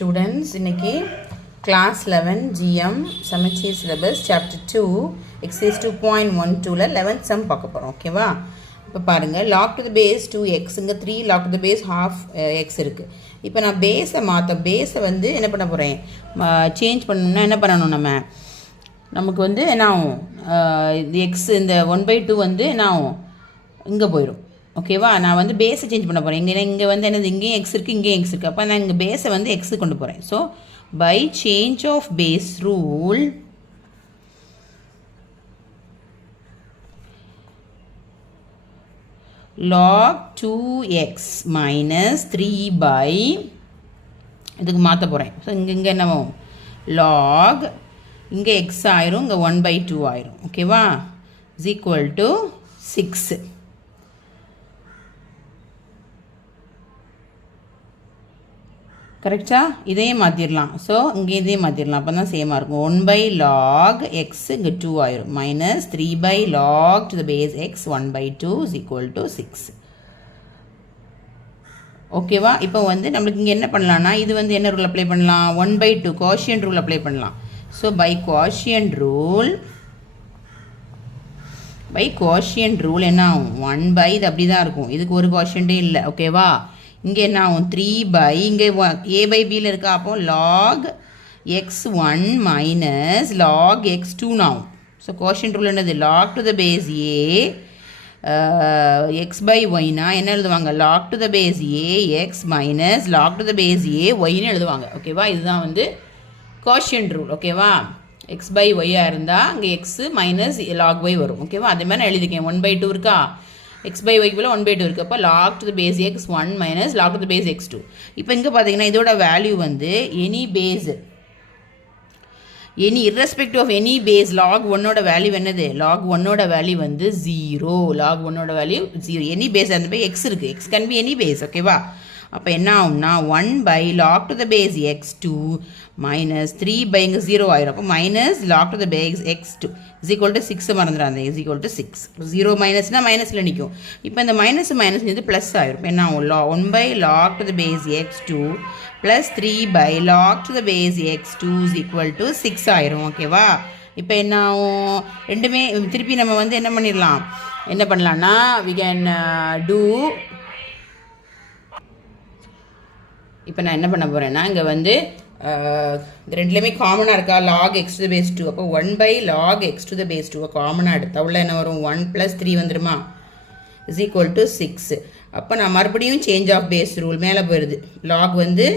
Students, இன்னைக்கு class 11 GM சமச்சீர் syllabus chapter 2 exercise 2.12ல 11th sum பார்க்க போறோம். ஓகேவா? இப்போ பாருங்க log to the base 2x இங்க 3 log to the base half x இருக்கு. இப்போ நான் பேஸை பேஸை வந்து என்ன பண்ண போறேன்? சேஞ்ச் பண்ணனும்னா என்ன பண்ணனும் நமக்கு வந்து என்ன ஆகும்? இந்த x இந்த 1/2 வந்து என்ன ஆகும்? இங்க போயிடும். ஓகேவா? நான் வந்து பேஸை சேஞ்ச் பண்ண போகிறேன். இங்கே வந்து என்னது இங்கேயும் எக்ஸ் இருக்குது, இங்கேயும் எக்ஸ் இருக்குது. அப்போ நான் இங்கே பேஸை வந்து எக்ஸு கொண்டு போகிறேன். So by change of base rule log 2x minus 3 by இதுக்கு மாற்ற போகிறேன். ஸோ இங்கே என்ன ஆகும்? log இங்கே எக்ஸ் ஆயிரும், இங்கே 1/2 ஆயிரும். ஓகேவா? Is equal to 6. கரெக்டா? இதையே மாற்றிடலாம். ஸோ இங்கே இதையும் மாற்றிடலாம். அப்போ தான் சேமாக இருக்கும். 1/log x இங்கே 2 ஆயிரும். Minus 3/log to the base x 1/2 is equal to 6. ஓகேவா? இப்போ வந்து நம்மளுக்கு இங்கே என்ன பண்ணலான்னா இது வந்து என்ன ரூல் அப்ளை பண்ணலாம்? 1/2 கோஷியன்ட் ரூல் அப்ளை பண்ணலாம். ஸோ பை கோஷியன்ட் ரூல் என்ன ஆகும்? 1/, இது அப்படி தான் இருக்கும். இதுக்கு ஒரு கோஷியன்ட்டே இல்லை. ஓகேவா? இங்கே என்ன ஆகும்? 3/, இங்கே a/bயில் இருக்கா? அப்போ log x1 minus log x2 ஆகும். ஸோ கோஷியன்ட் ரூல் என்னது? log to the base a x/yனா என்ன எழுதுவாங்க? log to the base a x minus log to the base a yன்னு எழுதுவாங்க. ஓகேவா? இதுதான் வந்து கோஷியன்ட் ரூல். ஓகேவா? x/y இருந்தால் இங்கே x மைனஸ் log y வரும். ஓகேவா? அதே மாதிரி நான் எழுதிக்கேன். 1/2 இருக்கா? x/y போல் 1/2 இருக்குது. அப்போ log to the base x1 minus log to the base x2. இப்போ இங்கே பார்த்தீங்கன்னா இதோட வேல்யூ வந்து any irrespective of any base log 1ஓட வேல்யூ என்னது? log 1ஓட வேல்யூ வந்து 0. log 1ஓட வேல்யூ 0. எனி பேஸ் அந்த போய் x இருக்குது. x can be any base. ஓகேவா? அப்போ என்ன ஆகும்னா 1/log to the base x2 minus 3/, இங்கே 0 ஆயிரும். அப்போ minus log to the base x2 is equal to 6 மறந்துடாங்க. Is equal to 6. 0 மைனஸ்னால் மைனஸில் நிற்கும். இப்போ இந்த மைனஸ் இது ப்ளஸ் ஆயிரும். இப்போ என்ன ஆகும்? 1/log to the base x2 plus 3/log to the base x2 is equal to 6 ஆயிரும். ஓகேவா? இப்போ என்ன ஆகும்? ரெண்டுமே திருப்பி நம்ம வந்து என்ன பண்ணிடலாம்? என்ன பண்ணலான்னா we can do. இப்போ நான் என்ன பண்ண போகிறேன்னா இங்கே வந்து இந்த ரெண்டுலேயுமே காமனாக இருக்கா? log x to the base 2. அப்போ 1/log x to the base 2 காமனாக எடுத்தால் உள்ள என்ன வரும்? 1 + 3 வந்துருமா? Is equal to 6. அப்போ நான் மறுபடியும் சேஞ்ச் ஆஃப் பேஸ் ரூல் மேலே போயிடுது. log வந்து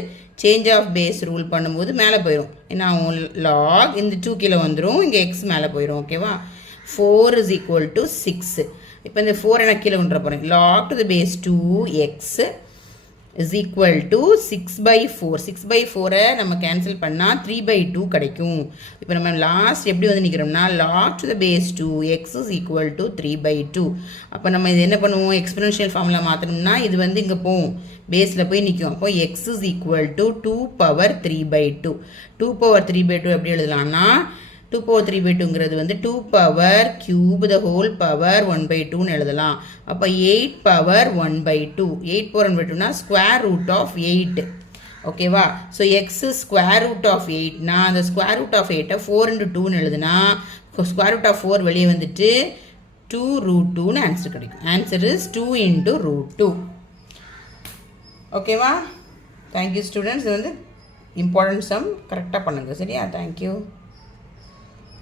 சேஞ்ச் ஆஃப் பேஸ் ரூல் பண்ணும்போது மேலே போயிடும். என்ன ஆகும்? log இந்த 2 கீழே வந்துடும், இங்கே x மேலே போயிடும். ஓகேவா? 4 இஸ் ஈக்குவல் டு 6. இப்போ இந்த 4 எனக்கு கீழே கொண்டு போகிறேன். log to the base 2x is equal to 6/4. 6/4 நம்ம கேன்சல் பண்ணால் 3/2 கிடைக்கும். இப்போ நம்ம லாஸ்ட் எப்படி வந்து நிற்கிறோம்னா log to the base 2x is equal to 3/2. அப்போ நம்ம இது என்ன பண்ணுவோம்? எக்ஸ்பொனென்ஷியல் ஃபார்முலா மாற்றணும்னா இது வந்து இங்கே போகும், பேஸில் போய் நிற்கும். அப்போ x இஸ் ஈக்குவல் டு 2/3/2. 2/3/2 எப்படி எழுதலாம்னா 2/3/2ங்கிறது வந்து 2/³ the whole power 1/2ன்னு எழுதலாம். அப்போ 8/1/2. 8/1/2னா ஸ்கொயர் ரூட் ஆஃப் 8. ஓகேவா? So x square root of 8னா அந்த ஸ்கொயர் ரூட் ஆஃப் 8 4 × 2ன்னு எழுதுனா ஸ்கொயர் ரூட் ஆஃப் 4 வெளியே வந்துட்டு 2√2ன்னு ஆன்சர் கிடைக்கும். Answer is 2 × √2. ஓகேவா? Thank you students. இது வந்து இம்பார்ட்டன்ட் சம் கரெக்டாக பண்ணுங்கள். சரியா? தேங்க்யூ.